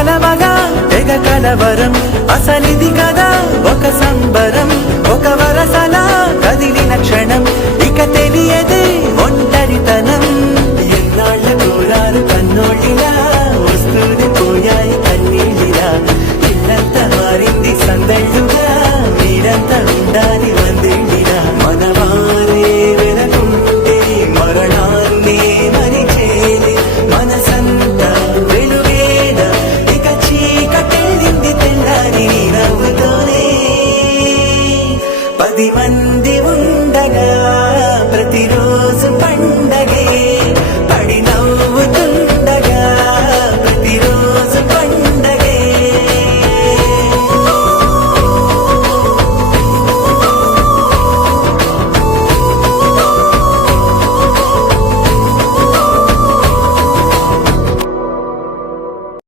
కలవగా తెగ కలవరం అసలిది కదా ఒక సంబరం ఒక వరసలా కదిలిన క్షణం ఇక తెలియదే ఒంట